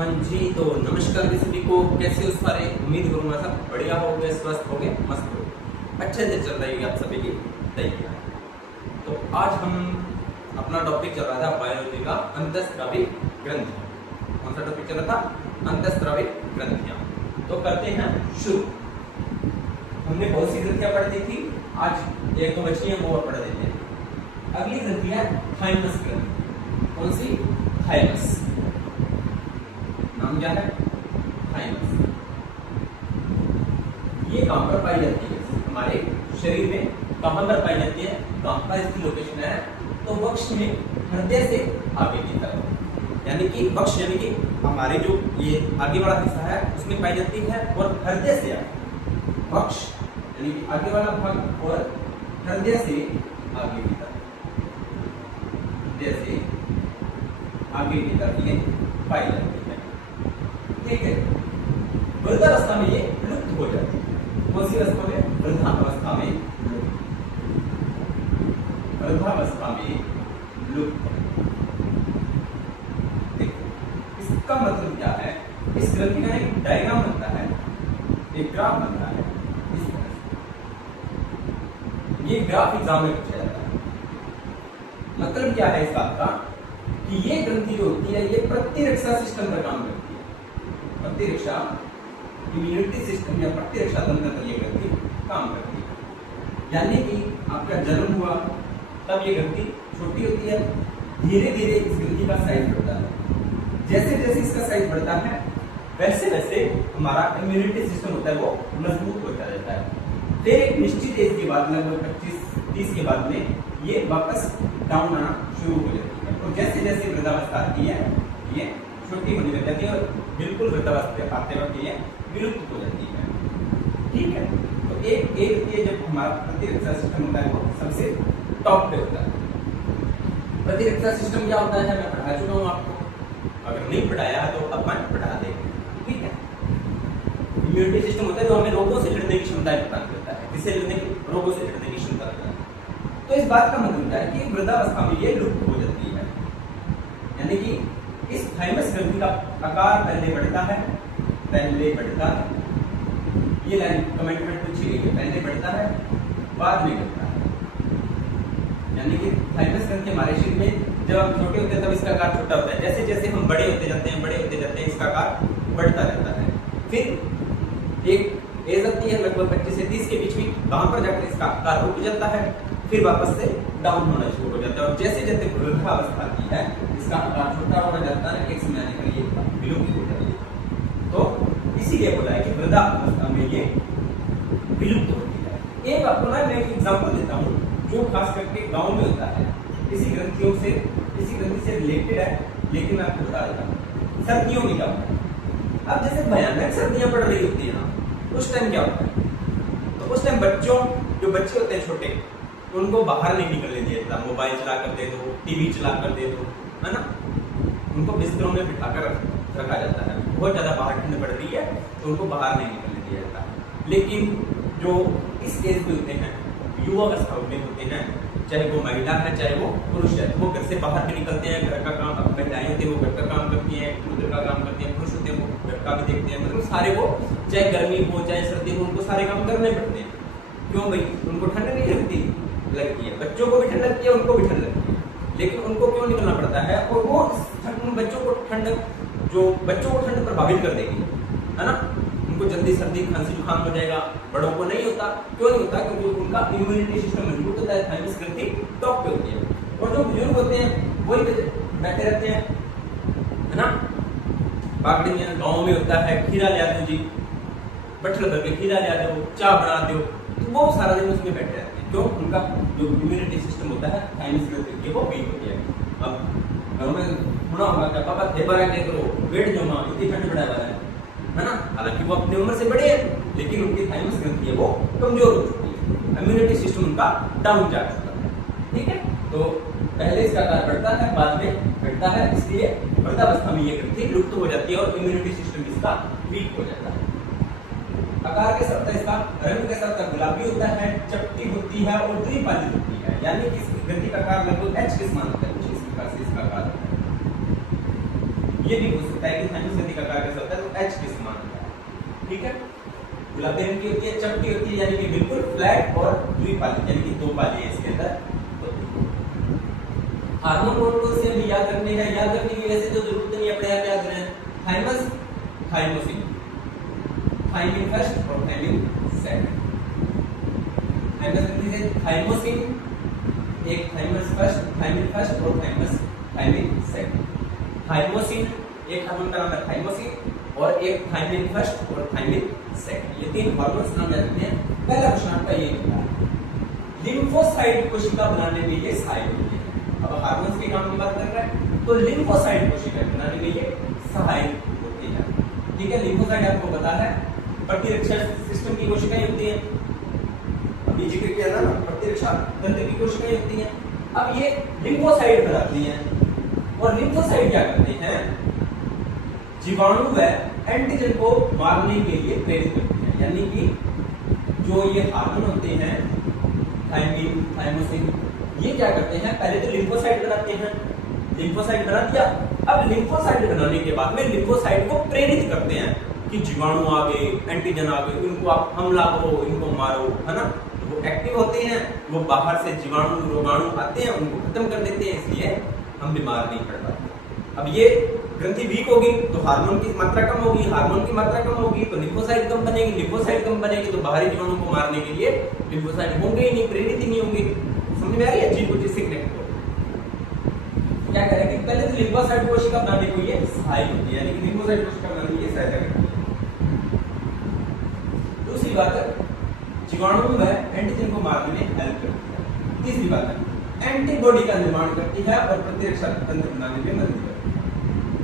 हाँ जी, तो नमस्कार जी सभी को। कैसे हो सारे? उम्मीद करूंगा सब बढ़िया हो गए, स्वस्थ हो गए, मस्त हो गए, अच्छे से चल रही है आप सभी की तैयारी। तो आज हम अपना टॉपिक चल रहा था बायोलॉजी का अंतःस्रावी ग्रंथियां। कौन सा टॉपिक चल रहा था? अंतःस्रावी ग्रंथियां। तो करते हैं शुरू। हमने बहुत सी ग्रंथियां पढ़ दी थी, आज एक दो बची हैं वो और पढ़ देते हैं। अगली ग्रंथि है थाइमस ग्रंथि। कौन सी? थाइमस। नाम क्या है? थाइमस। ये कहां पर पाई जाती है? हमारे शरीर में कहां पर पाई जाती है? कहां पर इसकी लोकेशन है? तो वक्ष में हृदय से आगे की तरफ, यानी कि वक्ष यानी कि हमारे जो ये आगे वाला हिस्सा है उसमें पाई जाती है, और हृदय से आगे वक्ष यानी कि आगे वाला भाग और हृदय से आगे की तरफ, हृदय से आगे की तरफ ये पाई जाती है। ठीक है। वृद्धावस्था में ये लुप्त हो जाती है। कौन सी अवस्था में? वृद्धावस्था में। वृद्धावस्था में लुप्त। देखो इसका मतलब क्या है? इस ग्रंथि का एक डायग्राम बनता है, एक ग्राफ बनता है इस तरह से। ये ग्राफ एग्जाम में पूछा जाता है। मतलब क्या है इस बात का कि ये ग्रंथि जो होती है ये प्रतिरक्षा सिस्टम पर काम करती है। प्रतिरक्षा इम्यूनिटी सिस्टम या प्रतिरक्षा तंत्र पर यह ग्रंथि काम करती है। यानी कि आपका जन्म हुआ तब ये ग्रंथि छोटी होती है, धीरे धीरे इस ग्रंथि का साइज बढ़ता है। जैसे जैसे इसका साइज बढ़ता है वैसे वैसे हमारा इम्यूनिटी सिस्टम होता है वो मजबूत होता रहता है। फिर एक निश्चित एज के बाद लगभग 25-30 के बाद में ये वापस डाउन आना शुरू हो जाती है, और जैसे जैसे वृद्धावस्था आती है ये छोटी होने लग जाती है और बिल्कुल वृद्धावस्था आते वक्त ये विलुप्त हो जाती है। ठीक है। तो एक ये जब हमारा प्रतिरक्षा सिस्टम होता है वो सबसे टॉप पे होता है। प्रतिरक्षा सिस्टम क्या होता है मैं पढ़ा चुका हूं आपको, अगर नहीं पढ़ाया तो अपन पढ़ा देंगे। ठीक है। इम्यूनिटी सिस्टम होता है जो हमें रोगों से लड़ने की क्षमता प्रदान करता है, जिससे रोगों से लड़ने की क्षमता प्रदान करता है। तो इस बात का मतलब है कि वृद्धावस्था में ये लुप्त हो जाती है। यानी कि इस थाइमस ग्रंथि का आकार पहले बढ़ता है, ये लाइन कमेंट में पूछी गई है, पहले बढ़ता है बाद में घटता है। यानी कि थाइमस ग्रंथि हमारे शरीर में जब हम छोटे होते हैं तब इसका आकार छोटा होता है, जैसे जैसे हम बड़े होते जाते हैं इसका आकार बढ़ता रहता है। फिर एक एज आती है लगभग 25 से 30 के बीच में, वहां पर जाकर इसका आकार रुक जाता है, फिर वापस से डाउन होना शुरू हो जाता है, और जैसे जैसे वृद्धावस्था आती है इसका आकार छोटा होना जाता है, एक समय आने पर ये विलुप्त हो जाती है। तो इसीलिए बोला है कि वृद्धावस्था में ये विलुप्त होती है। एक आपको ना मैं एक एग्जांपल देता हूँ जो खास करके गांव में होता है, इसी ग्रंथि से रिलेटेड है, लेकिन मैं आपको बता देता हूँ। सर्दियों में क्या होता है? अब जैसे भयानक सर्दियां पड़ रही होती है ना, उस टाइम क्या होता है? तो उस टाइम जो बच्चे होते हैं छोटे, तो उनको बाहर नहीं निकलने दिया जाता। मोबाइल चला कर दे दो, टीवी चला कर दे दो, है ना। उनको बिस्तरों में बिठाकर रखा जाता है। बहुत ज्यादा बाहर ठंड पड़ रही है तो उनको बाहर नहीं निकलने दिया जाता। लेकिन जो इस एज पे होते हैं, युवा अवस्था में होते हैं, चाहे वो महिला है चाहे वो पुरुष है, वो घर से बाहर भी निकलते हैं, घर का काम, महिलाएं होती है वो घर का काम करती है, उधर का काम करती है, पुरुष होते हैं वो घर का भी देखते हैं। मतलब सारे को, चाहे गर्मी हो चाहे सर्दी हो, उनको सारे काम करने पड़ते हैं। क्यों भाई? उनको ठंड नहीं लगती है, बच्चों को भी ठंड लगती है, उनको भी ठंड लगती है, लेकिन उनको क्यों निकलना पड़ता है? और वो बच्चों को ठंड प्रभावित कर देगी, है ना। उनको जल्दी सर्दी खांसी जुकाम हो जाएगा, बड़ों को नहीं होता। क्यों नहीं होता? क्योंकि उनका इम्यूनिटी सिस्टम मजबूत होता है, थाइमस ग्रंथि टॉप पे होती है। और जो बुजुर्ग होते हैं वही बैठे रहते हैं, है ना। बागड़ी में गाँव में होता है, खीरा ले आ दो जी, बटल भर के खीरा ले आ दो, चाय बना दो, तो वो सारा दिन उसमें बैठे रहते हैं। क्यों? उनका जो इम्यूनिटी सिस्टम होता है थाइमस ग्रंथि वो वीक होती है। अब घरों में सुना होगा क्या, पापा थेपा रख करो, वेट जमा, इतनी ठंड बढ़ा हुआ है ना। हालांकि वो अपनी उम्र से बड़े हैं, लेकिन उनकी थाइमस ग्रंथि है वो कमजोर हो चुकी है, इम्यूनिटी सिस्टम उनका डाउन जा चुका है। ठीक है। तो पहले इसका आकार बढ़ता है, बाद में घटता है, इसलिए वृद्धावस्था में ये ग्रंथि लुप्त हो जाती है और इम्यूनिटी सिस्टम इसका वीक हो जाता है। आकार के साथ इसका रंग के साथ गुलाबी होता है, चपटी होती है और द्विपाली होती है, यानी कि इस ग्रंथि का आकार लगभग H के समान होता है। कुछ इस प्रकार से इसका आकार होता है। ये भी पूछ सकता है कि थाइमस ग्रंथि का आकार कैसा होता है, तो एच के समान होता है। ठीक है, गुलाबी रंग की होती है, चपटी होती है, यानी कि बिल्कुल फ्लैट, और द्विपाली यानी कि 2 पाली है इसके अंदर। हार्मोन कौन कौन से अभी याद रखने हैं, याद रखने की वैसे तो जरूरत नहीं है, अपने आप याद रहे। थाइमस, थाइमोसिन, थाइमिन फर्स्ट और थाइमिन सेकंड। थाइमस ग्रंथि से थाइमोसिन, एक थाइमस फर्स्ट, थाइमिन फर्स्ट और थाइमिन सेकंड। थाइमोसिन एक हार्मोन का नाम है थाइमोसिन, और एक थाइमिन फर्स्ट और थाइमिन सेकंड। ये 3 हार्मोन्स नाम याद रखते हैं। पहला प्रश्न आपका ये होता है, लिम्फोसाइट कोशिका बनाने में ये सहायक होते हैं। अब हार्मोन्स के काम की बात कर रहे हैं, तो लिम्फोसाइट कोशिका बनाने में ये सहायक होती है। ठीक है, लिम्फोसाइट आपको पता है प्रतिरक्षा सिस्टम की कोशिकाएं होती हैं, अभी जिक्र किया था ना, प्रतिरक्षा तंत्र की कोशिकाएं होती हैं। अब ये लिम्फोसाइट बनाती हैं, और लिम्फोसाइट क्या करते हैं, जीवाणु व एंटीजन को मारने के लिए प्रेरित करते हैं। यानी कि जो ये हार्मोन होते हैं थाइमिन, थाइमोसिन, ये क्या करते हैं, पहले तो लिम्फोसाइट बनाते हैं, लिम्फोसाइट बना दिया। अब लिम्फोसाइट बनाने के बाद में लिम्फोसाइट को प्रेरित करते हैं कि जीवाणु आ गए, एंटीजन आ गए, इनको आप हमला करो, इनको मारो, है ना। तो वो एक्टिव होते हैं, वो बाहर से जीवाणु रोगाणु आते हैं, उनको खत्म कर देते हैं, इसलिए हम बीमार नहीं पड़ पाते। अब ये ग्रंथि वीक होगी तो हार्मोन की मात्रा कम होगी, हार्मोन की मात्रा कम होगी तो लिम्फोसाइट कम बनेगी, लिम्फोसाइट कम बनेगी तो बाहरी जीवाणु को मारने के लिए लिम्फोसाइट होंगे ही नहीं, प्रेरित ही नहीं होंगे। समझ में आ रही है चीज को, जिससे कनेक्ट हो। क्या कह रहे हैं कि पहले तो लिम्फोसाइट कोशिका बनाने को ये सहायक होती है, यानी कि लिम्फोसाइट कोशिका बनाने में ये सहायता करती है। दूसरी बात, जीवाणु व एंटीजन को मारने में हेल्प करती है। तीसरी बात, एंटीबॉडी का निर्माण करती है और प्रतिरक्षा तंत्र बनाने में मदद करती है।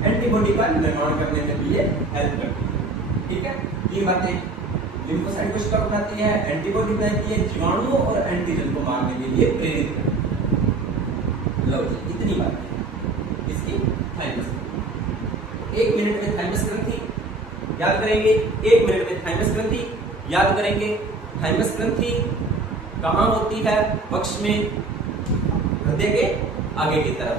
एंटीबॉडी का निर्माण करने में भी ये हेल्प करती है। ठीक है, ये बातें लिम्फोसाइट कोशिका बनाती है, एंटीबॉडी बनाती है, जीवाणु और एंटीजन को मारने के लिए प्रेरित करती है। लो जी, इतनी बातें इसकी थाइमस। 1 मिनट में थाइमस ग्रंथि याद करेंगे, 1 मिनट में थाइमस ग्रंथि याद करेंगे। थाइमस ग्रंथि कहाँ होती है, पक्ष में हृदय के आगे की तरफ,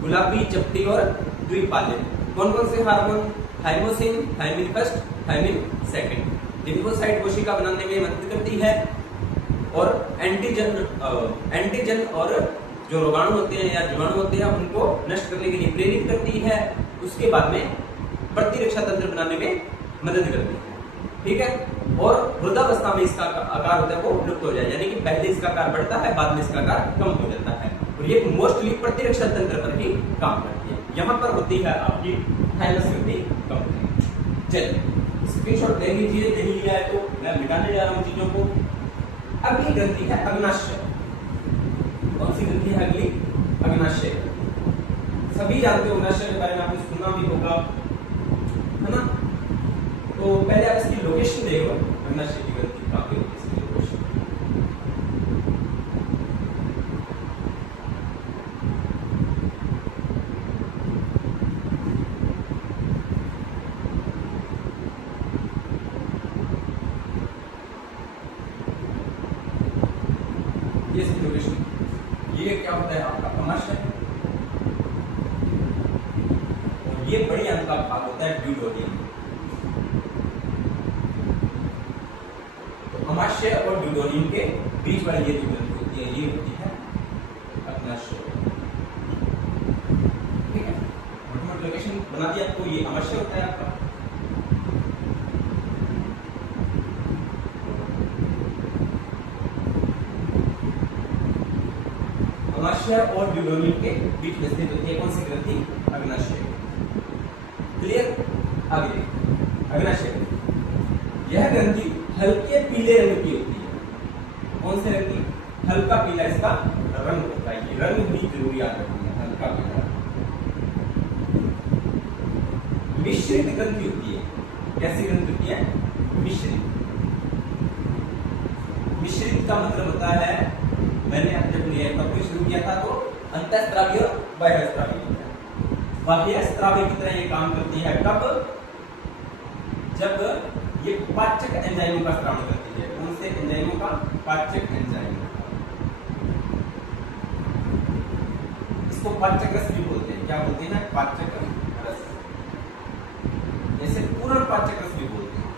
गुलाबी, चपटी और द्विपाल्य। कौन कौन से hormone, thymosin, thymine first, thymine second. Lymphocyte कोशिका बनाने में मदद करती है, और एंटीजन और जो रोगाणु होते हैं या जीवाणु होते हैं उनको नष्ट करने के लिए प्रेरित करती है। उसके बाद में प्रतिरक्षा तंत्र बनाने में मदद करती है। ठीक है, और वृद्धावस्था में इसका आकार होता है वो लुप्त हो जाए, यानी कि पहले इसका आकार बढ़ता है, बाद में इसका आकार कम हो जाता है, और ये मोस्टली प्रतिरक्षा तंत्र पर ही काम करती है। यहाँ पर होती है आपकी थाइमस ग्रंथि कम। चलिए स्क्रीनशॉट ले लीजिए, नहीं लिया है तो मैं मिटाने जा रहा हूँ चीजों को। अगली ग्रंथि है अग्नाशय। कौन सी ग्रंथि है अगली, अग्नाशय। सभी जानते हो अग्नाशय के बारे में, आपने सुना भी होगा, है ना। तो पहले आप इसकी लोकेशन देखो, अग्नाशय की ग्रंथि कहाँ पे होती है, इसकी लोकेशन। ये इसकी लोकेशन, ये क्या होता है आपका अग्नाशय, और ये बड़ी अंत का भाग होता है ड्यूडोनियम। अग्नाशय और ड्यूडोनियम के बीच वाली ये जो ग्रंथि होती है, ये होती है अग्नाशय। ठीक है, मोटी लोकेशन बना दी आपको, ये अग्नाशय होता है आपका। अग्नाशय और ड्यूडोनियम के बीच में स्थित होती है कौन सी ग्रंथि, अग्नाशय। क्लियर, आगे अग्नाशय। यह ग्रंथि हल्के पीले रंग की होती है। कौन से रंग की, हल्का पीला इसका रंग होता है, ये रंग भी जरूरी याद रखना, हल्का पीला। मिश्रित ग्रंथि होती है, कैसी ग्रंथि होती है, मिश्रित। मिश्रित का मतलब होता है, मैंने जब टॉपिक शुरू किया था तो अंतःस्रावी और बाह्यस्रावी। बाह्यस्रावी की तरह ये काम करती है कब, जब ये पाचक एंजाइमों का स्राव करती है। कौन से एंजाइमों का, पाचक एंजाइम। इसको पाचक रस भी बोलते हैं, क्या बोलते हैं, पाचक रस। पूर्ण पाचक रस भी बोलते हैं।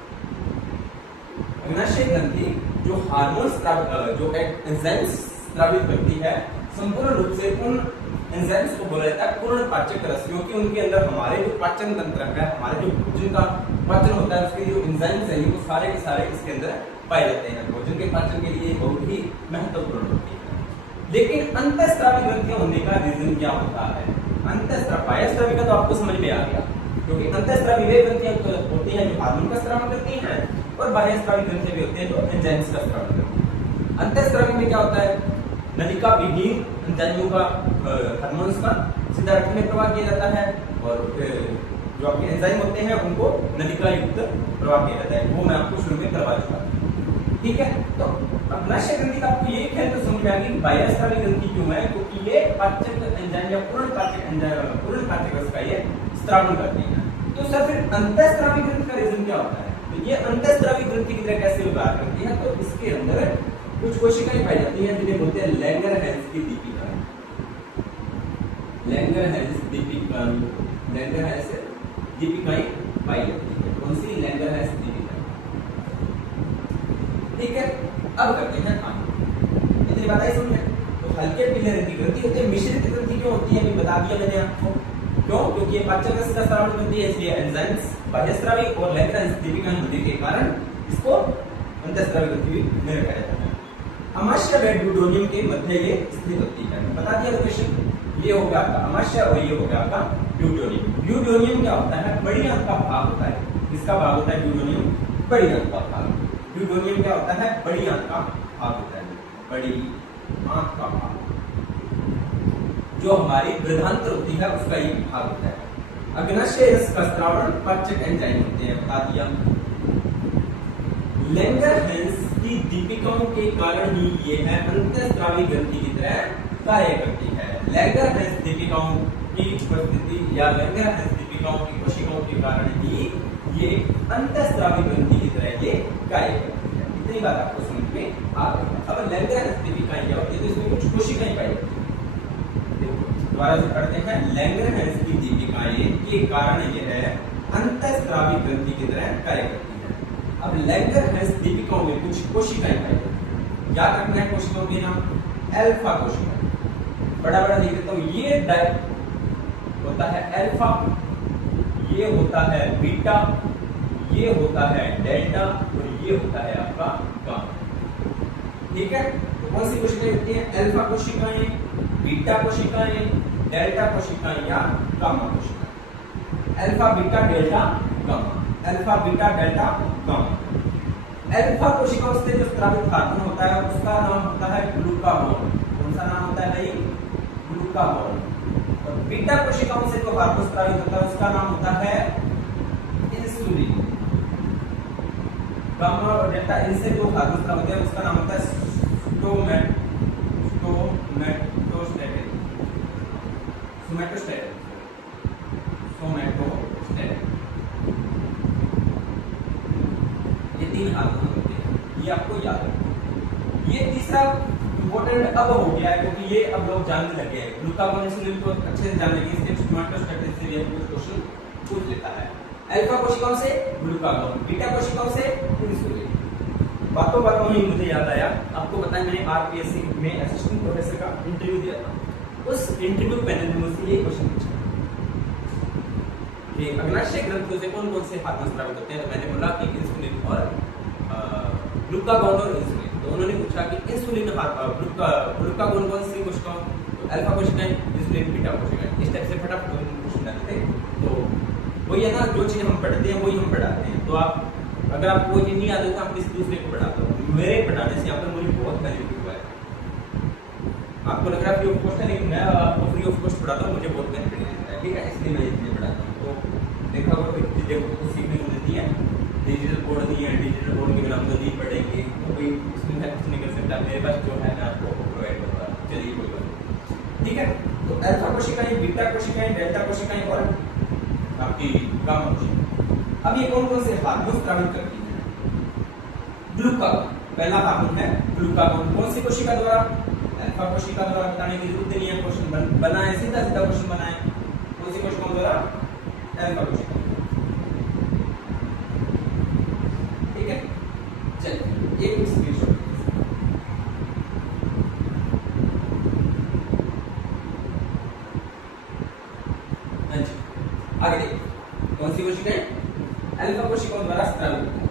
अग्नाशय ग्रंथि जो हार्मोन जो एंजाइम्स स्रावित करती है, संपूर्ण रूप से उन एंजाइम्स को बोला जाता है पूर्ण पाचक रस, क्योंकि उनके अंदर हमारे जो पाचन तंत्र है, हमारे जो भोजन का पाचन होता है, उसके जो एंजाइम्स है वो सारे के सारे इसके अंदर पाए जाते हैं। भोजन के पाचन के लिए बहुत ही महत्वपूर्ण होती है। लेकिन अंतःस्रावी ग्रंथियां होने का रीजन क्या होता है? अंतःस्रावी, बाह्यस्रावी का तो आपको समझ में आ गया, क्योंकि अंतःस्रावी वे ग्रंथियां होती हैं जो हार्मोन का स्राव करती हैं, और बाह्यस्रावी ग्रंथियां भी होती हैं जो एंजाइम्स का स्राव करती हैं। अंतःस्रावी में क्या होता है? नलिका विहीन एंजाइमों का हार्मोन्स का सीधा रक्त में प्रवाह किया जाता है, और जो आपके एंजाइम होते हैं उनको नलिका युक्त प्रवाह किया जाता है। वो मैं आपको शुरू में करवा चुका। ठीक है, तो अग्नाशय ग्रंथि का आपको ये ख्याल तो समझ में आ गया कि बाह्यस्रावी ग्रंथि क्यों है, क्योंकि ये पाचक एंजाइम या पूर्ण पाचक रस का ये स्रावन करती है। तो सर फिर अंतःस्रावी ग्रंथि का रीजन क्या होता है? तो ये अंतःस्रावी ग्रंथि की तरह कैसे व्यवहार करती है? तो इसके अंदर कुछ कोशिकाएं पाई जाती हैं जिन्हें बोलते हैं लैंगरहैंस की दीपिकाएं। लैंगरहैंस दीपिकाएं पाई जाती है। कौन सी? लैंगरहैंस दीपिकाएं। ठीक है, अब करते हैं आगे। इतनी बात आई समझ में? तो हल्के पीले रंग की ग्रंथि होती है। मिश्रित ग्रंथि क्यों होती है? अभी बता दिया मैंने आपको। क्यों? क्योंकि ये पाचक रस का स्राव करती है, इसलिए एंजाइम्स बाह्यस्रावी और लैंगरहैंस दीपिकाएं होने के कारण इसको अंतःस्रावी ग्रंथि में रखा जाता है। अमाशय व ड्यूडेनियम के मध्य ये स्थित होती है। बता दिया लोकेशन। ये हो गया आपका अमाशय और ये हो गया आपका ड्यूडेनियम। ड्यूडेनियम क्या होता है? बड़ी आंत का भाग होता है। किसका भाग होता है? ड्यूडेनियम, बड़ी आंत का भाग। ड्यूडेनियम क्या होता है? बड़ी आंत का भाग होता है। बड़ी आंत का भाग जो हमारी बृहदांत्र होती है उसका ये भाग होता है। अग्नाशय रस का स्रावण पाचक एंजाइम होते हैं। बता दिया। लैंगरहैंस की दीपिकाओं के कारण ही ये है अंतःस्रावी ग्रंथि की तरह कार्य करती है। लैंगरहैंस दीपिकाओं की उपस्थिति या लैंगरहैंस दीपिकाओं की कोशिकाओं के कारण ही ये अंतःस्रावी ग्रंथि की तरह ये कार्य करती है। इतनी बात आपको समझ में आ गई। अब लैंगरहैंस दीपिकाएं क्या होती है? तो इसमें कुछ कोशिकाएं पाई जाती है। दोबारा से पढ़ते हैं। लैंगरहैंस की दीपिकाएं के कारण यह है अंतःस्रावी ग्रंथि की तरह कार्य करती है। अब लैंगरहैंस दीपिकाओं में कुछ कोशिकाएं पाई जाती है। याद रखना है कोशिकाओं के नाम। अल्फा कोशिका, बड़ा बड़ा लिख देता हूं। ये होता है अल्फा, ये होता है बीटा, ये होता है डेल्टा और ये होता है आपका गामा। ठीक है, तो कौन सी कोशिकाएं होती हैं? अल्फा कोशिकाएं, बीटा कोशिकाएं, डेल्टा कोशिकाएं या गामा कोशिकाएं। Alpha, beta, delta, gamma. Alpha, beta, delta, gamma. Alpha कोशिकाओं से जो स्रावित हार्मोन होता है उसका नाम होता है ग्लूकागोन। कौन सा नाम होता है भाई? ग्लूकागोन। और बीटा कोशिकाओं से जो हार्मोन स्रावित होता है उसका नाम होता है इंसुलिन। गामा और डेल्टा इनसे जो हार्मोन स्रावित होता है उसका नाम होता है सोमैटोस्टेटिन। ये तीन हार्मोन होते हैं, ये आपको याद रखना। ये तीसरा इंपॉर्टेंट अब हो गया है क्योंकि ये अब लोग जानने लगे हैं। ग्लूकागोन इंसुलिन को अच्छे से जानने के लिए सोमैटोस्टेटिन से ये क्वेश्चन पूछ लेता है। अल्फा कोशिकाओं से ग्लूकागोन, बीटा कोशिकाओं से इंसुलिन। बातों में मुझे याद आया, आपको पता है मैंने आरपीएससी में असिस्टेंट प्रोफेसर का इंटरव्यू दिया था। उस इंटरव्यू पैनल में मुझसे ये क्वेश्चन पूछा कि अग्नाशय ग्रंथियों से कौन कौन से हार्मोन स्रावित होते हैं? तो मैंने बोला कि इंसुलिन और ग्लूकागोन और इंसुलिन। तो उन्होंने पूछा कि इंसुलिन ग्लूकागोन कौन सी कोशिकाओं? तो अल्फा कोशिकाएं, इंसुलिन बीटा कोशिकाएं। इस टाइप से फटाफट क्वेश्चन आते थे। तो वही है ना, जो चीज हम पढ़ते हैं वही हम पढ़ाते हैं। तो आप अगर आपको वो चीज नहीं आती तो आप किसी दूसरे को पढ़ाते हो। मेरे पढ़ाने से यहाँ पर मुझे बहुत बेनिफिट हुआ है। आपको लग रहा है फ्री ऑफ कॉस्ट है, लेकिन मैं आपको फ्री ऑफ कॉस्ट पढ़ाता हूँ, मुझे बहुत बेनिफिट मिलता है। ठीक है, इसलिए मैं इसलिए पढ़ाता हूँ। तो देखा होगा चीजें कुछ सीखने को मिलती है। डिजिटल बोर्ड नहीं है, डिजिटल बोर्ड के बिना हम नहीं पढ़ेंगे तो कोई इसमें कुछ नहीं कर सकता। मेरे पास जो है मैं आपको प्रोवाइड करूँगा। चलिए कोई बात नहीं। ठीक है, तो अल्फा कोशिकाएं, बीटा कोशिकाएं, डेल्टा कोशिकाएं और आपकी गामा कोशिकाएं। अब ये कौन कौन से हार्मोन स्रावित करती है? ग्लूकागोन पहला हार्मोन है। ग्लूकागोन कौन सी कोशिका द्वारा? अल्फा कोशिका द्वारा। बताने की जरूरत नहीं है, क्वेश्चन बना है, सीधा सीधा क्वेश्चन बना है। कौन सी कोशिकाओं द्वारा? अल्फा कोशिका। आगे देखिए कौन सी कोशिकाएं अल्फा कोशिकाओं द्वारा स्रावित होता है।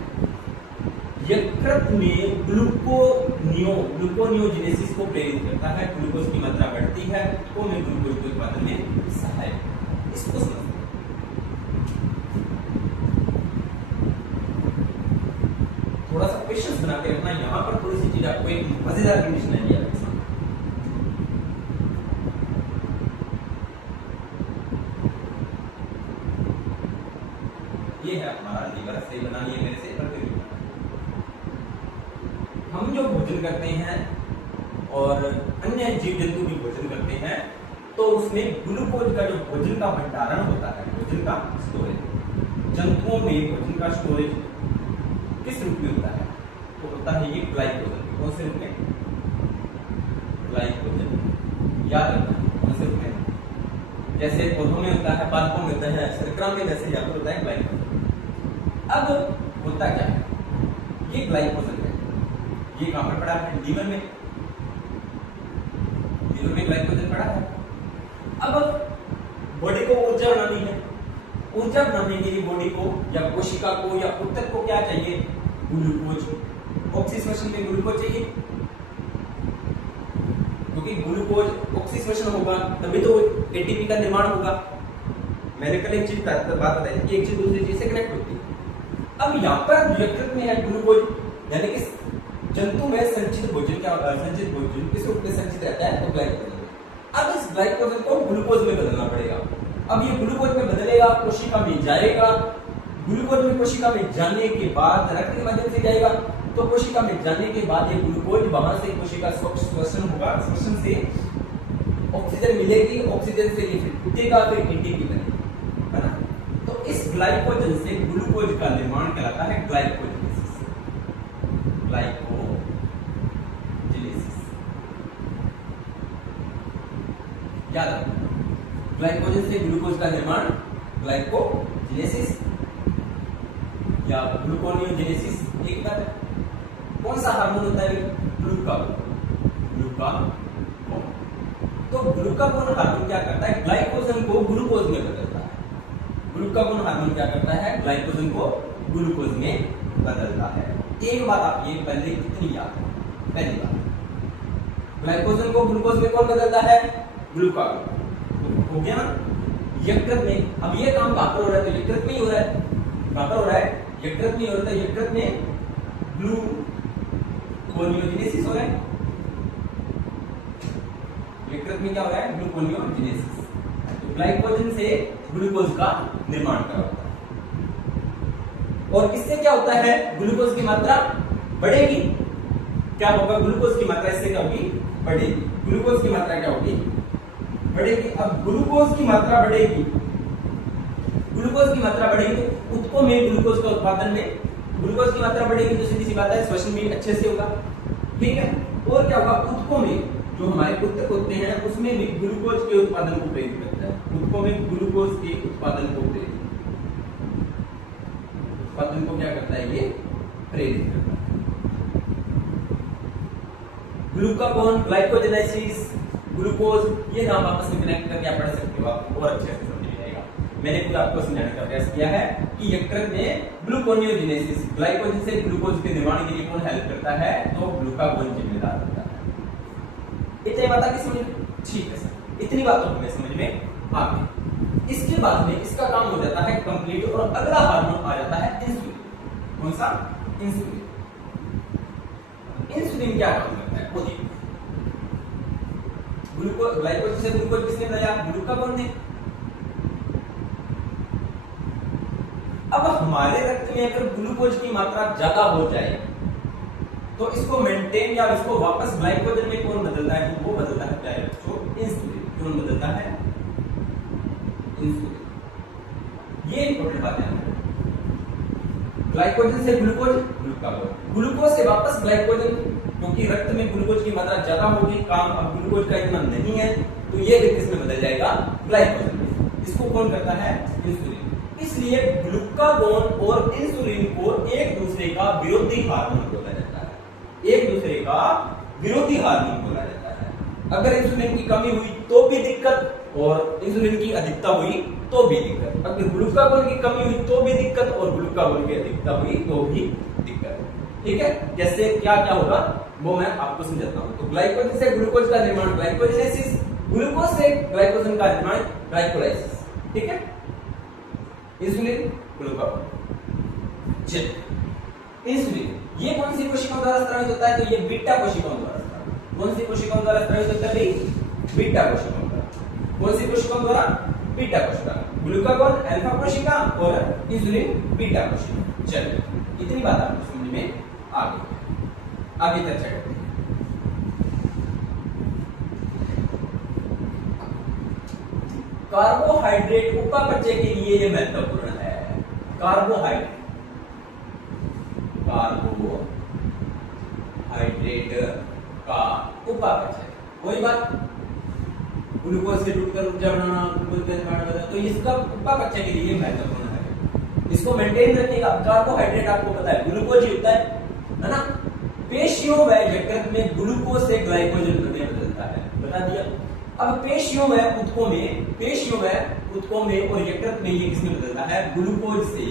यकृत में ग्लूकोनियोजेनेसिस को प्रेरित करता है, ग्लूकोज की मात्रा बढ़ती है तो में ग्लूकोज के उत्पादन में सहायक। इसको समझते हैं। थोड़ा सा पेशेंस बना के रखना, यहाँ पर थोड़ी सी चीज आपको एक मजेदार कंडीशन है दिया। ये है हमारा लीवर, से बनानी है मेरे से पर फिर हम जो भोजन करते हैं और अन्य जीव जंतु भी भोजन करते हैं तो उसमें ग्लूकोज का जो भोजन का भंडारण होता है, भोजन का स्टोरेज, जंतुओं में भोजन का स्टोरेज किस रूप में होता है? तो होता है ये ग्लाइकोजन। कौन से रूप में? ग्लाइकोजन। याद रखना कौन से रूप में? जैसे पौधों में होता है, पादपों में होता है, शर्करा में वैसे यहाँ पर होता है ग्लाइकोजन। अब होता क्या है? ये ग्लाइकोजन है, ये कहां पर पड़ा है? लीवर में। लीवर में ग्लाइकोजन पड़ा है। अब बॉडी को ऊर्जा बनानी है, ऊर्जा बनाने के लिए बॉडी को या कोशिका को या ऊतक को क्या चाहिए? ग्लूकोज। ऑक्सीजनेशन में ग्लूकोज चाहिए, क्योंकि ग्लूकोज ऑक्सीजनेशन होगा तभी तो एटीपी का निर्माण होगा। मैंने कल एक चीज बात बताई कि एक चीज दूसरी चीज से कनेक्ट होती है। अब यहाँ पर यकृत में है ग्लूकोज, यानी कि जंतु में संचित भोजन क्या होता है? संचित भोजन किस रूप में संचित रहता है? तो ग्लाइकोजन। अब इस ग्लाइकोजन को ग्लूकोज में बदलना पड़ेगा। अब ये ग्लूकोज में बदलेगा, कोशिका में जाएगा, ग्लूकोज में कोशिका में जाने के बाद रक्त के माध्यम से जाएगा, तो कोशिका में जाने के बाद ये ग्लूकोज वहां से कोशिका श्वसन होगा, श्वसन से ऑक्सीजन मिलेगी, ऑक्सीजन से ये फिर टूटेगा, फिर एटीपी बनेगा, है ना? तो इस ग्लाइकोजन से ग्लूकोज का निर्माण कहलाता है ग्लाइकोजेनेसिस। ग्लाइकोजेनेसिस याद रखना, ग्लाइकोजन से ग्लूकोज का निर्माण ग्लाइकोजेनेसिस या ग्लूकोनियोजेनेसिस एक बात है। कौन सा हार्मोन होता है? ग्लूकागोन। तो ग्लूकागोन हार्मोन क्या करता है? ग्लाइकोजन को ग्लूकोज में बदलता है। ग्लूकागोन हार्मोन क्या करता है? ग्लाइकोजन को ग्लूकोज में बदलता है। एक बात आप ये पहले कितनी याद है? पहली बात, ग्लाइकोजन को ग्लूकोज में कौन बदलता है? ग्लूकागोन। हो गया ना? यकृत में। अब ये काम कहां पर हो रहा है? तो यकृत में ही हो रहा है। कहां पर हो रहा है? यकृत में हो रहा है। यकृत में ग्लूकोनियोजेनेसिस हो रहा है। यकृत में क्या हो रहा है? ग्लूकोनियोजेनेसिस। तो ग्लाइकोजन से ग्लूकोज का निर्माण करा होता है और इससे क्या होता है? ग्लूकोज की मात्रा बढ़ेगी। क्या होगा? ग्लूकोज की मात्रा इससे क्या होगी? बढ़ेगी। ग्लूकोज की मात्रा क्या होगी? बढ़ेगी। अब ग्लूकोज की मात्रा बढ़ेगी, ग्लूकोज की मात्रा बढ़ेगी तो ऊतकों में ग्लूकोज का उत्पादन में ग्लूकोज की मात्रा बढ़ेगी तो सीधी सी बात है श्वसन भी अच्छे से होगा, ठीक है। और क्या होगा? ऊतकों में जो हमारे ऊतक होते हैं उसमें भी ग्लूकोज के उत्पादन को प्रेरित करता है। ऊतकों में ग्लूकोज के उत्पादन को क्या करता है? ये प्रेरित करता है। ग्लूकागोन, ग्लाइकोजेनेसिस, ग्लूकोज, ये नाम आपस में कनेक्ट करके आप पढ़ सकते हो, आपको और अच्छे से समझ में आएगा। मैंने खुद आपको समझाने का प्रयास किया है कि यकृत में ग्लूकोनियोजेनेसिस, ग्लाइकोजन से ग्लूकोज के निर्माण के लिए कौन हेल्प करता है? तो ग्लूकागोन जिम्मेदार होता है। इतनी बात आगे समझ में? ठीक है सर, इतनी बात तो हमें समझ में आ गई। इसके बाद में इसका काम हो जाता है कंप्लीट और अगला हार्मोन आ जाता है इंसुलिन। कौन सा? इंसुलिन। इंसुलिन क्या काम करता है? वो देखो, ग्लूकोज, ग्लाइकोजन से ग्लूकोज किसने बनाया? ग्लूकागोन ने। अब हमारे रक्त में अगर ग्लूकोज की मात्रा ज्यादा हो जाए तो इसको मेंटेन या इसको वापस ग्लाइकोजन में कौन बदलता है? वो बदलता है क्या है? तो इंसुलिन। कौन बदलता है? इंसुलिन। ये इंपॉर्टेंट बात है। ग्लाइकोजन से ग्लूकोज, ग्लूकागोन, ग्लूकोज से वापस ग्लाइकोजन, क्योंकि रक्त में ग्लूकोज की मात्रा ज्यादा होगी, काम अब ग्लूकोज का इतना नहीं है, तो ये किस में बदल जाएगा? ग्लाइकोजन में। इसको कौन करता है? इंसुलिन। इसलिए ग्लूकागोन और इंसुलिन को एक दूसरे का विरोधी हार्मोन बोला जाता है। एक दूसरे का विरोधी हार्मोन बोला जाता है। अगर इंसुलिन की कमी हुई तो भी दिक्कत, और इंसुलिन की अधिकता हुई तो भी दिक्कत। अगर ग्लूकागोन की कमी हुई तो भी दिक्कत और ग्लूकागोन की अधिकता हुई तो भी दिक्कत। ठीक है, कैसे क्या क्या होगा वो मैं आपको समझाता हूं। तो ग्लाइकोजन से ग्लूकोज का निर्माण ग्लाइकोजेनेसिस, ग्लूकोज से ग्लाइकोजन का निर्माण ग्लाइकोलाइसिस। ठीक है, इंसुलिन ग्लूकागोन। चलिए, इंसुलिन ये कौन सी कोशिकाओं द्वारा स्रावित होता है? तो ये बीटा कोशिकाओं द्वारा स्रावित। कौन सी कोशिकाओं द्वारा स्रावित होता है भाई? बीटा कोशिकाओं द्वारा। कौन सी कोशिकाओं द्वारा? बीटा कोशिका। ग्लूकागोन अल्फा कोशिका और इंसुलिन बीटा कोशिका। चलिए, इतनी बात आपको समझ में आ गई। आगे चर्चा करते हैं। कार्बोहाइड्रेट उपापचय के लिए ये महत्वपूर्ण है। कार्बोहाइड्रेट का उपापचय, वही बात ग्लूकोज से टूटकर ऊर्जा बनाना, ग्लूकोज का निर्माण करना, तो इसका उपापचय के लिए महत्वपूर्ण है। इसको मेंटेन रखिएगा। कार्बोहाइड्रेट आपको पता है ग्लूकोज ही होता है ना। पेशियों व यकृत में ग्लूकोज से ग्लाइकोजन में बदलता है, बता दिया। अब पेशियों व ऊतकों में और यकृत में ये किसमें बदलता है? ग्लूकोज से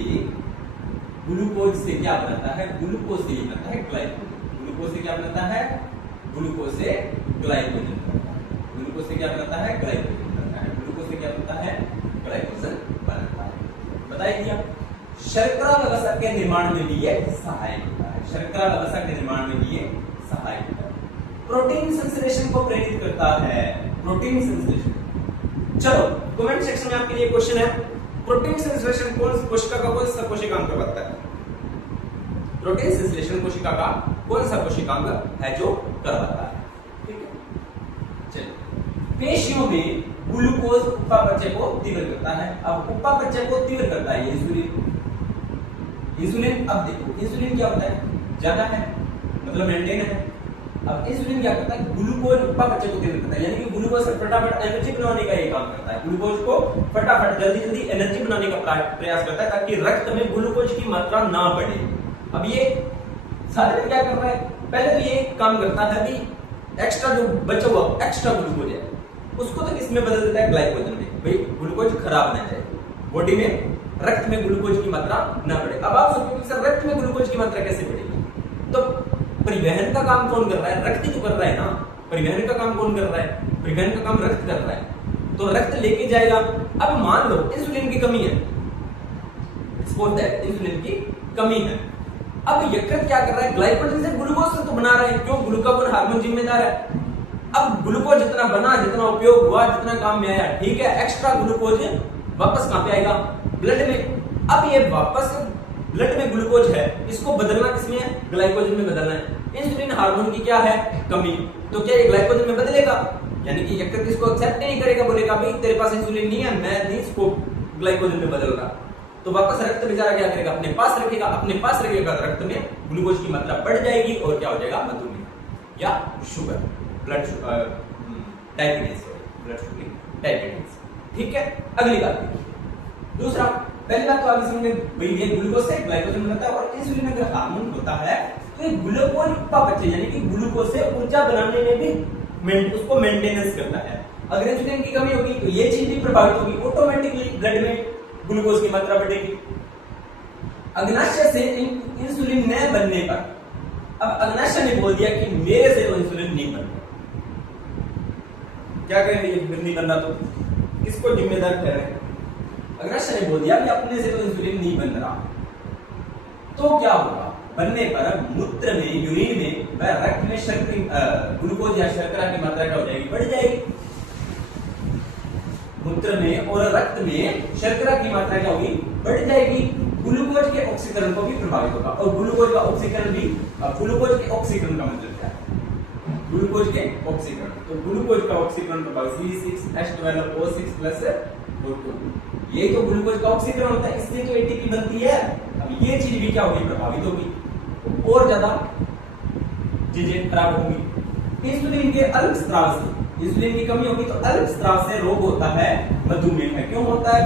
क्या बनता है? ग्लूकोज से ही बनता है ग्लाइकोजन। ग्लूकोज से क्या बनता है? ग्लूकोज से ग्लाइकोजन बनता है। ग्लूकोज से क्या बनता है? ग्लाइकोजन बनता है। ग्लूकोज से क्या बनता है? ग्लाइकोजन बनता है। बताइए दिया। शर्करा व्यवस्था के निर्माण में भी ये सहायक होता है। शर्करा व्यवस्था के निर्माण में भी ये सहायक होता है। प्रोटीन संश्लेषण को प्रेरित करता है। प्रोटीन संश्लेषण, चलो कमेंट सेक्शन में आपके लिए क्वेश्चन है, प्रोटीन संश्लेषण कौन सा कोशिकांग करवाता है? प्रोटीन संश्लेषण कोशिका का कौन सा कोशिकांग है जो करवाता है? ठीक है, चलिए। पेशियों में ग्लूकोज उपापचय को तीव्र करता है। अब उपापचय को तीव्र करता है ये इंसुलिन। अब देखो इंसुलिन क्या होता है? ज्यादा है मतलब मेंटेन है। अब इंसुलिन क्या करता है? ग्लूकोज उपापचय को तीव्र करता है, यानी कि ग्लूकोज से फटाफट एनर्जी बनाने का ये काम करता है। ग्लूकोज को फटाफट जल्दी एनर्जी बनाने का प्रयास करता है ताकि रक्त में ग्लूकोज की मात्रा ना बढ़े। अब ये सारे क्या कर रहा है? पहले तो ये काम करता है अभी एक्स्ट्रा जो बचा हुआ एक्स्ट्रा ग्लूकोज है उसको तो किसमें बदल देता है? ग्लाइकोजन में। भाई ग्लूकोज खराब ना जाए, बॉडी में रक्त में ग्लूकोज की मात्रा ना बढ़े। अब आप सोचोगे सर रक्त में ग्लूकोज की मात्रा कैसे बढ़ेगी? तो परिवहन का काम कौन कर रहा है? रक्त ही तो कर रहा है ना। परिवहन का काम कौन कर रहा है? परिवहन का काम रक्त कर रहा है, तो रक्त लेके जाएगा। अब मान लो इंसुलिन की कमी है, इंसुलिन की कमी है। अब यकृत क्या कर रहा है? ग्लाइकोजन से ग्लूकोज तो बना रहा है, क्यों? ग्लूकागोन हार्मोन जिम्मेदार है। अब ग्लूकोज जितना बना, जितना उपयोग हुआ, जितना काम में आया, ठीक है, एक्स्ट्रा ग्लूकोज वापस कहां पे आएगा? ब्लड में। अब ये वापस ब्लड में ग्लूकोज है, इसको बदलना किसमें है? ग्लाइकोजन में बदलना है। इंसुलिन हार्मोन की क्या है? कमी। तो क्या ये ग्लाइकोजन में बदलेगा? यानी कि यकृत इसको एक्सेप्ट नहीं करेगा, बोलेगा भाई तेरे पास इंसुलिन नहीं है, मैं नहीं इसको ग्लाइकोजन में बदल रहा। तो वापस रक्त बेचारा क्या करेगा? अपने पास रखेगा। अपने पास रखेगा तो रक्त में ग्लूकोज की मात्रा बढ़ जाएगी और क्या हो जाएगा? मधुमेह या sugar, blood diabetes, blood sugar diabetes. ठीक है, अगली बात देखिए। दूसरा, पहली बात तो आप समझ में भाई ये ग्लूकोज से ग्लाइकोजन बनता है और इंसुलिन अगर हार्मोन होता है तो ये ग्लूकोज उपापचय यानी कि ग्लूकोज से ऊर्जा बनाने में भी उसको मेंटेनेंस करता है। अगर इंसुलिन की कमी होगी तो ये चीज भी प्रभावित होगी, ऑटोमेटिकली ब्लड में ग्लूकोज की मात्रा बढ़ेगी। अग्नाशय से इंसुलिन न बनने पर, अब अग्नाशय ने बोल दिया कि मेरे से तो इंसुलिन नहीं बन रहा, क्या करेंगे? ये नहीं बन रहा तो किसको जिम्मेदार ठहराएं? अग्नाशय ने बोल दिया कि अपने से तो इंसुलिन नहीं बन रहा, तो क्या होगा? बनने पर मूत्र में, यूरिन में व रक्त में ग्लूकोज या शर्करा की मात्रा क्या हो जाएगी? बढ़ जाएगी। मूत्र में और रक्त में शर्करा की मात्रा क्या होगी? बढ़ जाएगी। ग्लूकोज के ऑक्सीकरण को भी प्रभावित होगा और ग्लूकोज का ऑक्सीकरण भी, ग्लूकोज के ऑक्सीकरण का मतलब क्या है? ग्लूकोज के ऑक्सीकरण, तो ग्लूकोज का ऑक्सीकरण प्रभाव C6H12O6 प्लस O2, ये तो ग्लूकोज का ऑक्सीकरण होता है, इससे तो एटीपी बनती है। अब ये चीज भी क्या होगी? प्रभावित होगी और ज्यादा चीजें खराब होंगी। इंसुलिन के अल्प स्राव से, इंसुलिन की कमी होगी तो अल्प स्राव से रोग होता है मधुमेह। क्यों होता है?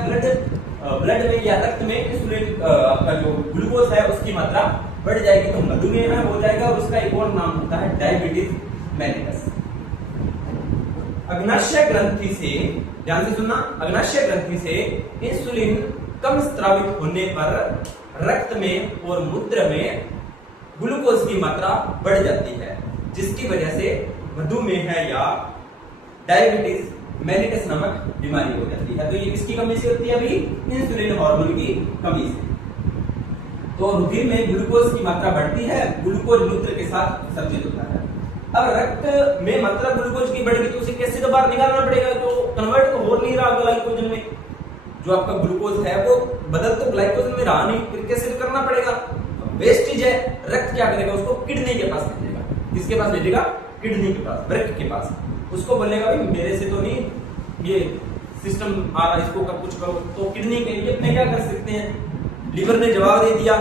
ब्लड में या रक्त में इंसुलिन आपका जो ग्लूकोज है उसकी मात्रा बढ़ जाएगी तो मधुमेह हो जाएगा और उसका एक और नाम होता है डायबिटीज मेलिटस। अग्नाशय ग्रंथि से ध्यान से सुनना, अग्नाशय ग्रंथि से इंसुलिन कम स्रावित होने पर रक्त में और मूत्र में ग्लूकोज की मात्रा बढ़ जाती है, जिसकी वजह से मधुमेह या डायबिटीज मेलिटस नामक बीमारी हो जाती है। तो ये किसकी कमी से होती है? अभी इंसुलिन हार्मोन की कमी से। तो रुधिर में ग्लूकोज की मात्रा बढ़ती है, ग्लूकोज मूत्र के साथ विसर्जित होता है। अब रक्त में मात्रा ग्लूकोज की बढ़ गई तो उसे कैसे तो बाहर निकालना पड़ेगा, तो कन्वर्ट तो हो नहीं रहा ग्लाइकोजन में। जो आपका ग्लूकोज है वो बदल तो ग्लाइकोजन में रहा नहीं, फिर कैसे तो करना पड़ेगा। वेस्टेज है, रक्त क्या करेगा? उसको किडनी के पास भेजेगा। किसके पास भेजेगा? किडनी के पास, वृक्क के पास। उसको बोलेगा भाई मेरे से तो नहीं ये सिस्टम आ रहा, इसको कुछ करो। तो किडनी के लिए अपने क्या कर सकते हैं? लिवर ने जवाब दे दिया,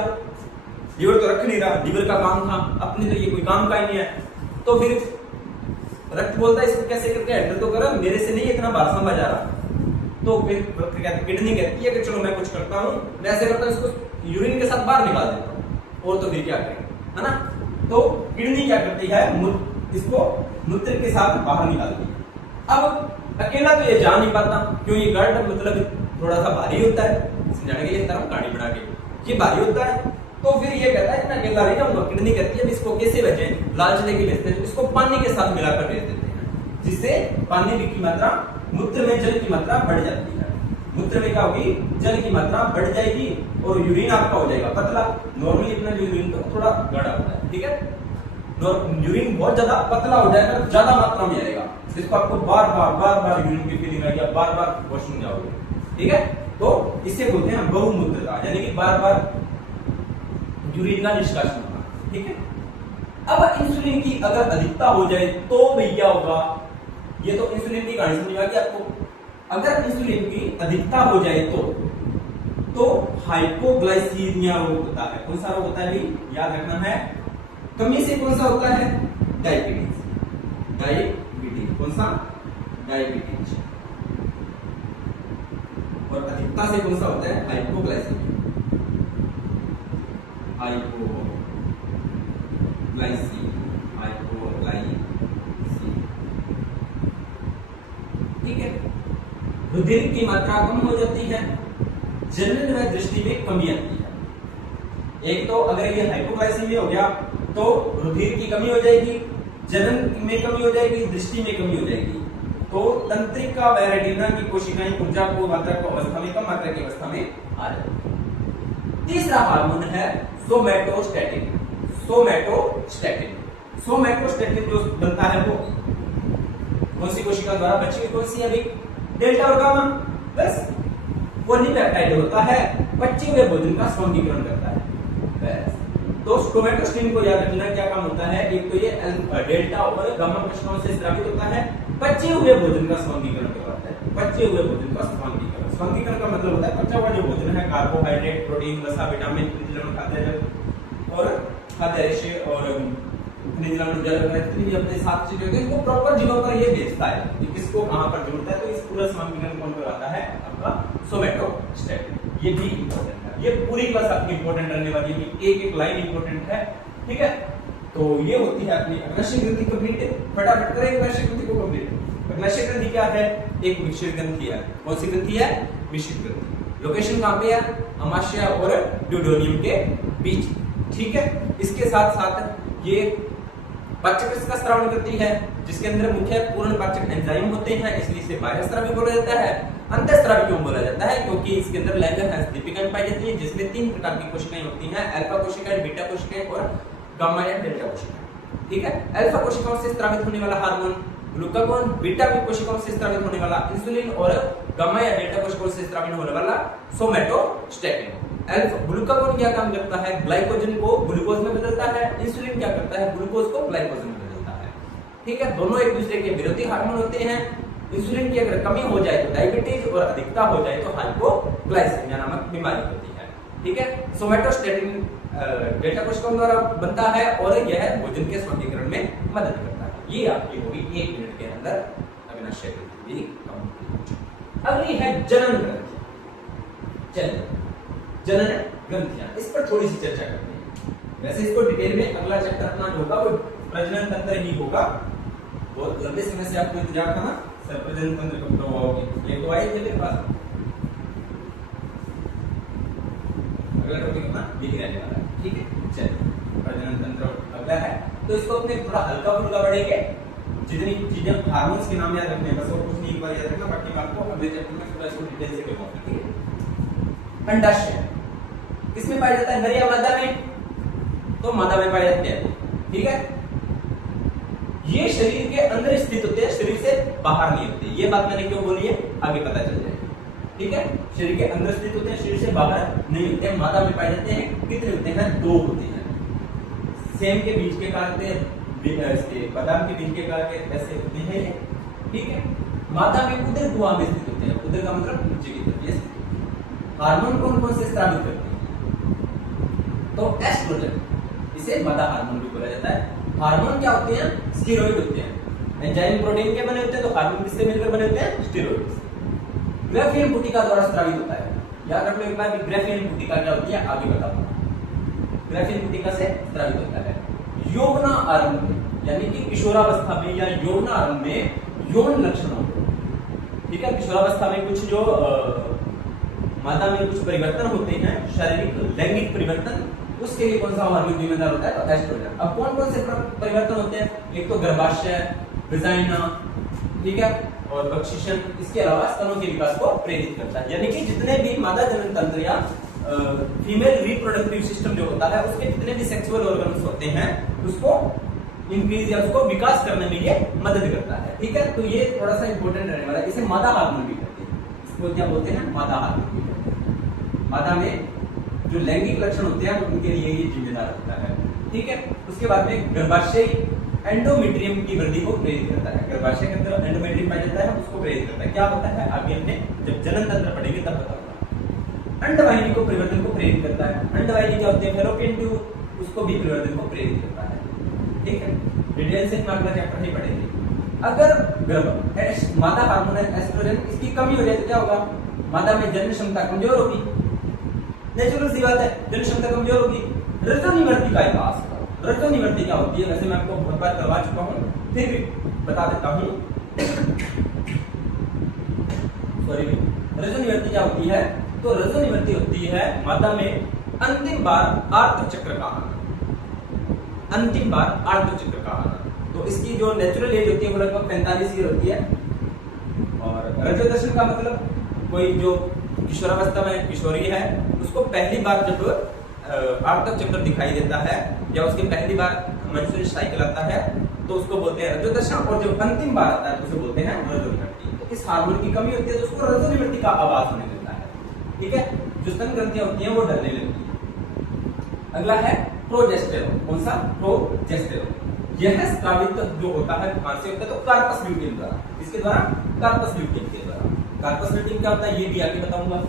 लिवर तो रख नहीं रहा, लिवर का काम था, अपने तो ये कोई काम का ही नहीं है। तो फिर रक्त बोलता है इसको कैसे करके हैंडल तो करो, मेरे से नहीं इतना बार समझ आ रहा। तो फिर किडनी कहती है कि चलो मैं कुछ करता हूँ, मैं ऐसे करता हूँ, इसको यूरिन के साथ बाहर निकाल देता हूँ। और तो फिर क्या करेंगे, है ना? तो किडनी क्या करती है? इसको मूत्र के साथ बाहर निकालती है। अब अकेला तो ये जा नहीं पाता, क्यों? ये गार्ड मतलब थोड़ा सा भारी होता है, समझाने के लिए तरफ गाड़ी बना के, ये भारी होता है। तो फिर ये कहता है मैं अकेला नहीं जाऊंगा। किडनी कहती है इसको कैसे भेजें? लालच लेके भेजते हैं, इसको पानी के साथ मिलाकर भेज देते हैं, जिससे पानी की मात्रा, मूत्र में जल की मात्रा बढ़ जाती है। मूत्र में क्या होगी? जल की मात्रा बढ़ जाएगी और यूरिन आपका हो जाएगा पतला। नॉर्मली अपना जो यूरिन तो थोड़ा गाढ़ा होता है, ठीक है? यूरिन बहुत ज्यादा पतला हो जाएगा, ज्यादा मात्रा में आएगा, जिसको आपको बार बार यूरिन की फीलिंग आएगी, बार बार वॉशरूम जाओगे, ठीक है? तो इसे बोलते हैं बहुमूत्रता, यानी कि बार बार यूरिन का निष्कासन होना, ठीक है? अब इंसुलिन की अगर अधिकता हो जाए तो भैया होगा, ये तो इंसुलिन की कहानी समझ आ गई आपको। अगर इंसुलिन की अधिकता हो जाए तो हाइपोग्लाइसीमिया रोग होता है। कौन सा रोग होता है भाई? याद रखना है। कमी से कौन सा होता है? डायबिटीज। डायबिटीज कौन सा? डायबिटीज। और अधिकता से कौन सा होता है? हाइपोग्लाइसीमिया। ठीक है? रुधिर की मात्रा कम हो जाती है, जनन व दृष्टि में कमी आती है। एक तो अगर ये हाइपोग्लाइसीमिया हो गया तो रुधिर की कमी हो जाएगी, जनन में कमी हो जाएगी, दृष्टि में कमी हो जाएगी। तो तंत्रिका व रेटिना की कोशिकाएं ऊर्जा को मात्रा को अवस्था में, कम मात्रा की अवस्था में आ जाती है। तीसरा हार्मोन है सोमैटोस्टैटिन। सोमैटोस्टैटिन जो बनता है वो कौन सी कोशिका द्वारा? बची हुई कौन सी है भाई? डेल्टा और गामा। बस वो पेप्टाइड होता है, बचे हुए भोजन का स्वर्गीकरण करता है। बस तो सोमैटोस्टैटिन को याद रखना क्या काम होता है? एक तो ये डेल्टा और गामा कोशिकाओं से स्रावित होता है, बचे हुए भोजन का स्वर्गीकरण करवाता है। बचे हुए भोजन का स्वर्गीकरण का मतलब होता है बचा हुआ जो भोजन है, कार्बोहाइड्रेट, प्रोटीन, वसा, विटामिन, खनिज, खाद्य और खाद्य और खनिज लवण अपने साथ चीजें होती हैं, इनको प्रॉपर जगह पर ये भेजता है कि किसको कहां पर जोड़ता है। तो इस पूरा स्वर्गीकरण कौन करवाता है? आपका सोमैटोस्टैटिन। ये भी इंपॉर्टेंट है, ये पूरी क्लास आपकी इंपॉर्टेंट रहने वाली है, एक लाइन इंपॉर्टेंट है, ठीक है? तो ये होती है अपनी अग्नाशय ग्रंथि कंप्लीट। फटाफट करें अग्नाशय ग्रंथि को कंप्लीट। अग्नाशय ग्रंथि क्या है? एक मिश्रित ग्रंथि है। कौन सी ग्रंथि है? मिश्रित ग्रंथि। लोकेशन कहां पे है? अमाशय और ड्यूडेनियम के बीच, ठीक है? इसके साथ साथ ये पाचक का स्रावन करती है, जिसके अंदर मुख्य पूर्ण पाचक एंजाइम होते हैं, इसलिए इसे बाह्यस्रावी बोला जाता है। अंतःस्रावी क्यों बोला जाता है? क्योंकि इसके अंदर लैंगर दीपिकाएं पाई जाती है, जिसमें 3 प्रकार की कोशिकाएं होती हैं, अल्फा कोशिकाएं, बीटा कोशिकाएं और गामा या डेल्टा कोशिकाएं, ठीक है? अल्फा कोशिकाओं से स्रावित होने वाला हार्मोन ग्लूकागोन, बीटा कोशिकाओं से स्रावित होने वाला इंसुलिन और गामा या डेल्टा कोशिकाओं से स्रावित होने वाला सोमैटोस्टैटिन। ग्लूकागोन क्या काम करता है? ग्लाइकोजन को ग्लूकोज में बदलता है। इंसुलिन क्या करता है? ग्लूकोज को ग्लाइकोजन में बदलता है, ठीक है? दोनों एक दूसरे के विरोधी हार्मोन होते हैं। इंसुलिन की अगर कमी हो जाए तो डायबिटीज और अधिकता हो जाए तो हाइपोग्लाइसीमिया नामक बीमारी होती है, ठीक है? सोमैटोस्टैटिन डेल्टा कोशिकाओं द्वारा बनता है और यह भोजन के स्वर्गीकरण में मदद करता है। ये आपकी होगी 1 मिनट के अंदर अग्नाशय ग्रंथि कंप्लीट। अगली है जनन ग्रंथि। जनन ग्रंथियां, इस पर थोड़ी सी चर्चा करते हैं। वैसे इसको डिटेल में अगला चैप्टर अपना जो होगा वो प्रजनन तंत्र ही होगा। बहुत लंबे समय से आपको इंतजार था ना, प्रजनन तंत्र कब प्रभाव होगी, ये तो आई मेरे पास। अगला टॉपिक अपना यही रहने वाला है, ठीक है। चलिए प्रजनन तंत्र अगला है, तो इसको अपने थोड़ा हल्का फुल्का पढ़ेंगे। जितनी चीजें हार्मोन्स के नाम याद रखने हैं बस, और कुछ नहीं, एक बार याद रखना, बाकी मैं आपको अगले चैप्टर में थोड़ा इसको डिटेल से बताऊंगा, ठीक है। अंडाशय किसमें पाया जाता है, नर या मादा में? तो मादा में पाए जाते हैं, ठीक है। ये शरीर के अंदर स्थित होते हैं, शरीर से बाहर नहीं होते। ये बात मैंने क्यों बोली है आगे पता चल जाएगा, ठीक है। शरीर के अंदर स्थित होते हैं, शरीर से बाहर नहीं होते। मादा में पाए जाते हैं, कितने होते हैं? 2 होते हैं। सेम के बीज के काल के, बादाम के बीज के काल के ऐसे होते हैं, ठीक है। मादा में उदर गुहा में स्थित होते हैं, उदर का मतलब नीचे की तरफ। ये हार्मोन कौन कौन से स्रावित करते हैं? तो एस्ट्रोजन, इसे मादा हार्मोन भी बोला जाता है। हार्मोन क्या होते हैं? स्टेरॉइड होते हैं। एंजाइम प्रोटीन के बने होते हैं, तो हार्मोन किससे मिलकर बने होते हैं? स्टेरॉइड से। ग्राफियन पुटिका द्वारा स्रावित होता है। याद रख लो एक बार, ग्राफियन पुटिका क्या होती है आगे बताऊंगा। ग्राफियन पुटिका से स्रावित होता है। यौवना आरंभ में, यानी कि किशोरावस्था में या यौवना आरंभ में यौन लक्षणों को, ठीक है। किशोरावस्था में कुछ जो मादा में कुछ परिवर्तन होते हैं, शारीरिक लैंगिक परिवर्तन, उसके लिए कौन सा हार्मोन जिम्मेदार होता है? तो एस्ट्रोजन। अब कौन कौन से परिवर्तन होते हैं? एक तो गर्भाशय, विजाइना, ठीक है, और बख्शिशन। इसके अलावा स्तनों के विकास को प्रेरित करता है। यानी कि जितने भी मादा जनन तंत्र या फीमेल रिप्रोडक्टिव सिस्टम जो होता है, उसके जितने भी सेक्सुअल ऑर्गन्स होते हैं, उसको इंक्रीज या उसको विकास करने में ये मदद करता है, ठीक है। तो ये थोड़ा सा इंपॉर्टेंट रहने वाला है। इसे मादा हार्मोन भी कहते हैं। इसको क्या बोलते हैं? मादा हार्मोन भी कहते हैं। मादा में जो लैंगिक लक्षण होते हैं उनके लिए ये जिम्मेदार होता है, ठीक है। उसके बाद में गर्भाशय एंडोमेट्रियम की वृद्धि को प्रेरित करता है। गर्भाशय के अंदर एंडोमेट्रियम पाया जाता है, उसको प्रेरित करता है। क्या होता है आगे हमने जब जनन तंत्र पढ़ेंगे तब बताऊंगा। अंडवाहिनी को परिवर्तन को प्रेरित करता है। अंडवाहिनी क्या होती है? फैलोपियन ट्यूब, उसको भी परिवर्तन को प्रेरित करता है, ठीक है। डिटेल से अगला चैप्टर नहीं पढ़ेंगे। अगर मादा हार्मोन एस्ट्रोजन इसकी कमी हो जाए तो क्या होगा? मादा में जनन क्षमता कमजोर होगी, नेचुरल सी बात है, जनन क्षमता कमजोर होगी। रजोनिवर्ती का विकास। रजोनिवर्ती क्या होती है? वैसे मैं आपको बहुत बार करवा चुका हूं, फिर भी बता देता हूं। सॉरी, रजोनिवर्ती क्या होती है? तो रजोनिवर्ती होती है मादा में अंतिम बार आर्त चक्र का आना। अंतिम बार आर्त चक्र का आना। तो इसकी जो नेचुरल एज होती है वो लगभग 45 ईयर होती है। और रजोदर्शन का मतलब कोई जो किशोरावस्था में किशोरी है, उसको पहली बार जब आर्तक चक्र दिखाई देता है या उसकी पहली बार मेंस्ट्रुअल साइकिल आता है, तो उसको बोलते हैं रजोदशा। और जो अंतिम बार आता है उसे बोलते हैं रजोनिवर्ती। तो इस हार्मोन की कमी होती है तो उसको रजोनिवर्ती का आभास होने देता है, ठीक है। जो स्तन ग्रंथियां होती हैं वो ढलने लगती है। अगला है प्रोजेस्टेरोन। कौन सा? प्रोजेस्टेरोन। यह स्रावित जो होता है कहां से होता है? तो कार्पस ल्यूटियम द्वारा। इसके द्वारा? कार्पस ल्यूटियम के द्वारा। कार्पस ल्यूटियम क्या होता है ये भी आगे बताऊंगा।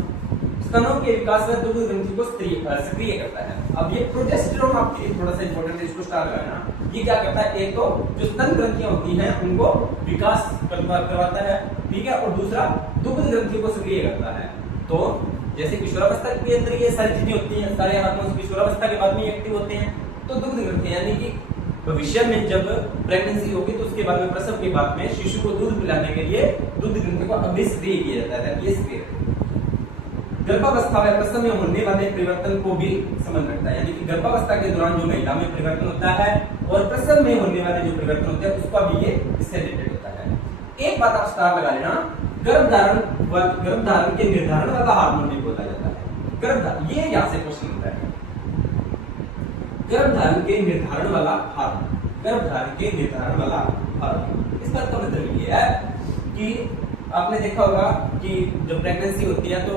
स्तनों के विकास में दुग्ध ग्रंथि को सक्रिय करता है। अब ये प्रोजेस्टेरोन आपके लिए थोड़ा सा इंपॉर्टेंट है, इसको स्टार लगाना। ये क्या करता है? एक तो जो स्तन ग्रंथियां होती हैं उनको विकास करवाता है, ठीक है, और दूसरा दुग्ध ग्रंथि को सक्रिय करता है। तो जैसे किशोरावस्था के अंदर ये सारी चीजें होती हैं, सारे हार्मोन्स किशोरावस्था के बाद में एक्टिव होते हैं। तो दुग्ध ग्रंथि यानी कि भविष्य में जब प्रेगनेंसी होगी तो उसके बाद में प्रसव के बाद में शिशु को दूध पिलाने के लिए दुग्ध ग्रंथि को अभिक्रिय किया जाता है। ये सक्रिय गर्भावस्था में प्रसव में होने वाले परिवर्तन को भी संबंध रखता है। यानी कि गर्भावस्था के दौरान जो महिला में परिवर्तन होता है और प्रसव में होने वाले जो परिवर्तन होते हैं उसका भी ये इससे रिलेटेड होता है। एक बात आप स्टार लगा लेना, गर्भधारण के निर्धारण वाला हार्मोन भी बोला जाता है। गर्भधारण, ये यहाँ से क्वेश्चन होता है। गर्भधारण के निर्धारण वाला हार्मोन, गर्भधारण के निर्धारण वाला हार्मोन, इसका मतलब ये है कि आपने देखा होगा कि जब प्रेगनेंसी होती है तो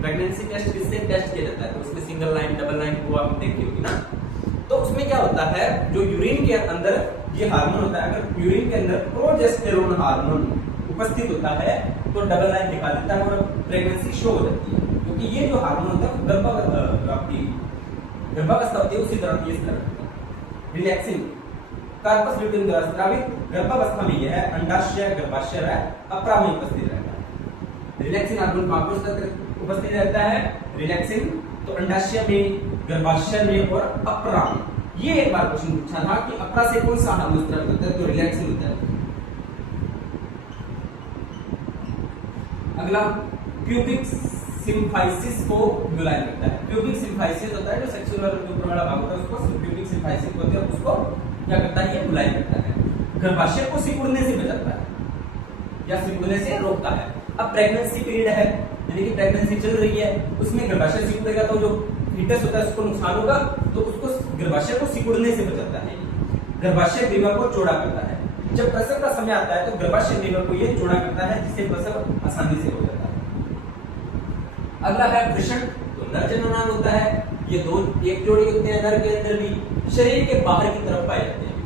प्रेगनेंसी टेस्ट किससे टेस्ट किया जाता है? तो उसमें सिंगल लाइन, डबल लाइन वो आप देखी होगी ना। तो उसमें क्या होता है, जो यूरिन के अंदर ये हार्मोन होता है, अगर यूरिन के अंदर प्रोजेस्टेरोन हार्मोन उपस्थित होता है तो डबल लाइन दिखा देता है और प्रेगनेंसी शो हो जाती है। क्योंकि ये जो हार्मोन होता है गर्भावस्था होती है उसी तरह की रिलैक्सिंग कार्पस ल्यूटियम द्वारा स्रावित गर्भावस्था में यह अंडाशय, गर्भाशय अपरा में उपस्थित रहता है। रिलैक्सिन हार्मोन कहां उपस्थित रहता है? रिलैक्सिन तो अंडाशय में, गर्भाशय में और अपरा में। ये एक बार क्वेश्चन पूछा था कि अपरा से कौन सा हार्मोन स्रावित होता है? तो रिलैक्सिन होता है। अगला प्यूबिक सिम्फाइसिस को मुलायम करता है। प्यूबिक सिम्फाइसिस होता है जो सेक्सुअल ऑर्गन के ऊपर वाला भाग होता है, उसको प्यूबिक सिम्फाइसिस बोलते हैं। उसको क्या करता है, ये मुलायम करता है। गर्भाशय को सिकुड़ने से बचाता है या सिकुड़ने से रोकता है। अब प्रेगनेंसी पीरियड है, यानी कि प्रेगनेंसी चल रही है, उसमें गर्भाशय सिकुड़ेगा तो जो फीटस होता है उसको नुकसान होगा, तो उसको गर्भाशय को सिकुड़ने से बचाता है। गर्भाशय ग्रीवा को चौड़ा करता है। जब प्रसव का समय आता है तो गर्भाशय ग्रीवा को ये चौड़ा करता है, जिससे प्रसव आसानी से हो जाता है। अगला है वृषण, तो नर जननांग होता है। ये दो एक जोड़ी होते हैं नर के अंदर भी, शरीर के बाहर की तरफ पाए जाते हैं।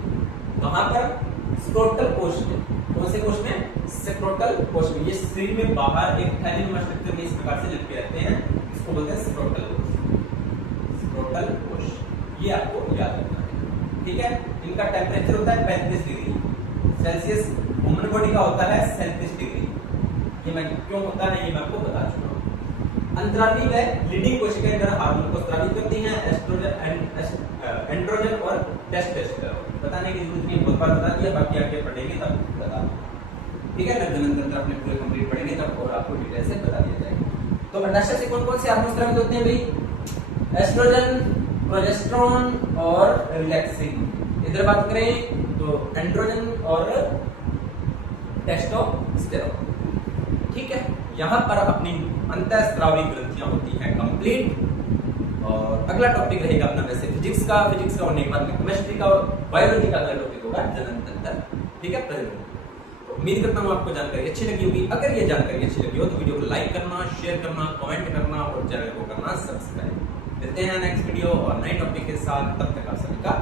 वहां पर स्क्रोटल कोश में, कौन से कोश में, स्क्रोटल कोश में। ये शरीर में बाहर एक थैलीनुमा स्ट्रक्चर में इस प्रकार से लटके रहते हैं, इसको बोलते हैं स्क्रोटल कोश। स्क्रोटल कोश, ये आपको याद रखना है, ठीक है। इनका टेम्परेचर होता है 35 डिग्री सेल्सियस। ह्यूमन बॉडी का होता है 37 डिग्री। ये मैं क्यों होता है ये मैं आपको बता चुका हूँ। अंतराली व लीडिंग कोशिकाएं द्वारा हार्मोन को स्रावित करती हैं, एंड्रोजन और टेस्टोस्टेरोन। बताने की जरूरत नहीं, बहुत बार बता दिया, बाकी आगे पढ़ेंगे तब बता, ठीक है। नर तंत्र अपने पूरे कंप्लीट पढ़ेंगे तब और आपको डिटेल से बता दिया जाएगा। तो अंडाशय से कौन कौन से हार्मोन स्रावित होते हैं भाई, एस्ट्रोजन, प्रोजेस्टेरोन और रिलैक्सिन। इधर बात करें तो एंड्रोजन और टेस्टोस्टेरोन, ठीक है। यहाँ पर अपनी अंतःस्रावी ग्रंथियां होती हैं कंप्लीट। और अगला टॉपिक रहेगा अपना वैसे फिजिक्स का होने के बाद में केमिस्ट्री का और बायोलॉजी का अगला टॉपिक होगा जनन तंत्र, ठीक है, प्रजनन। तो उम्मीद करता हूँ आपको जानकारी अच्छी लगी होगी। अगर ये जानकारी अच्छी लगी हो तो वीडियो को लाइक करना, शेयर करना, कमेंट करना और चैनल को करना सब्सक्राइब। मिलते हैं नेक्स्ट वीडियो और नए टॉपिक के साथ, तब तक आप सभी का